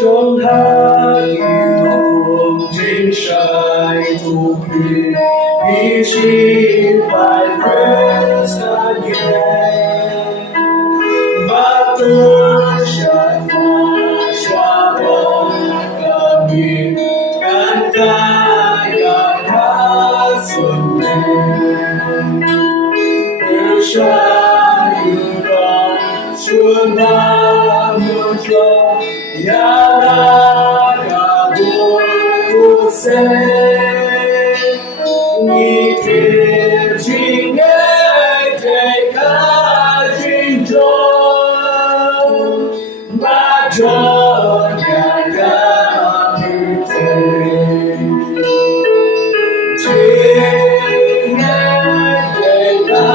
trong hát yêu trên trái tu quy vì chỉ phải praise again và tôi sẽ phá kami kanta yang hasumen bersayuran sunamujo yana se ni thiên chỉ nghe thế cả chính trong mà cho nhà cả như thế chỉ nghe thế cả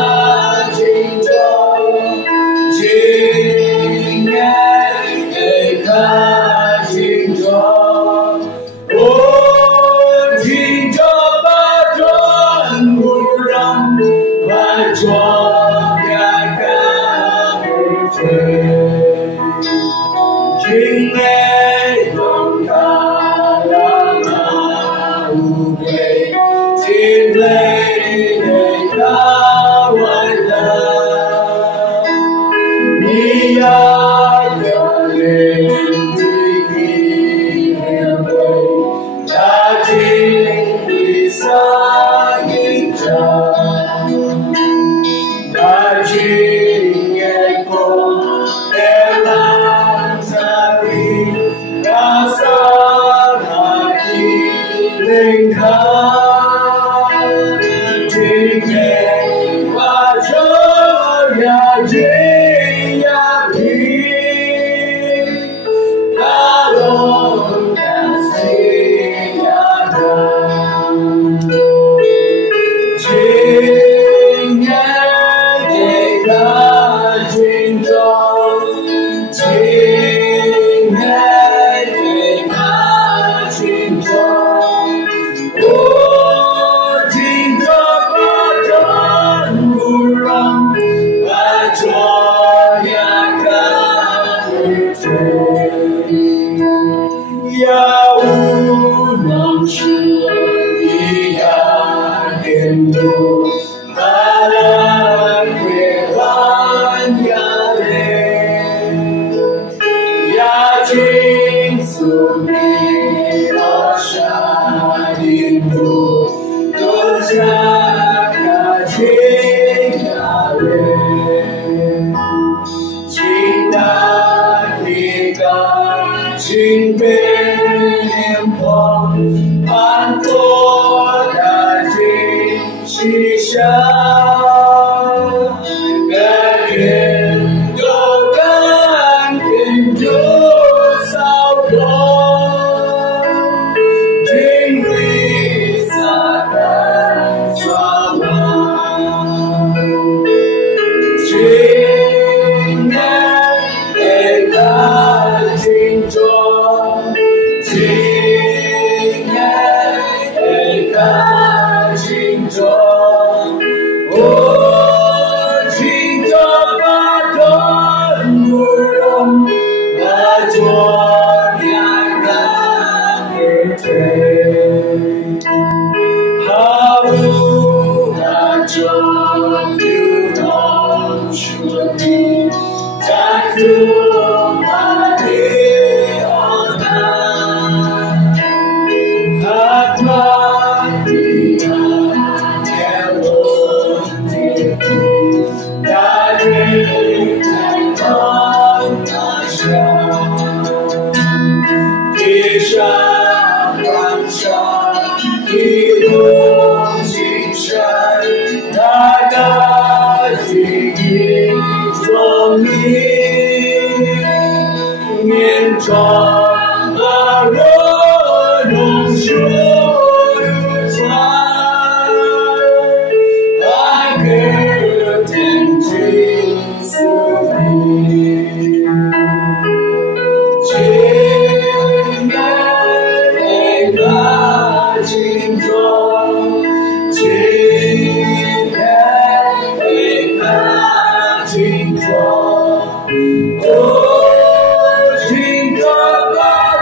chính trong chỉ nghe thế cả chính trong chính cho ba tròn buram và cho nhà cả như thế chính nghe lòng ta là về tin lấy để ta hoàn thành ni ai lên thì khi về đã chính vì xa những tràn đã chính nghe con em làm ra đi đã xa hati lên khát chính nghe và cho nhà chính nhà đi đã luôn đã xây nhà đàn chính nghe để ta chính trong chính nghe để ta chính trong chính cho ba tròn buram và cho nhà cả như thế Yau nam chưa đi ya đến đâu Alan Velan ya lên ya chính sự đi asha đến đâu tôi ra cả chính ya lên chính đã đi cả chính bên em phong an tôi đã chính chỉ xa cả kiện đâu can kiện đâu sao đó chính vì xa đã xóa bỏ chính nghe để ta chính cho chính nghe để ta chính cho chính cho ba tròn buram và cho nhà cả như thế Haru ha cho you know should be that you are the honor Atma Diya Yellow Dari Tangon Asha Isha Ransha Ilum Jinshan Nada Jigin Zomi Miền tròn và rô nông sôi dài ai kêu tên chính sự chính nghe để ta chính cho chính nghe để ta chính cho chính cho ba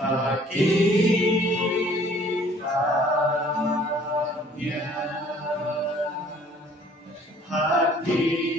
Happy, happy,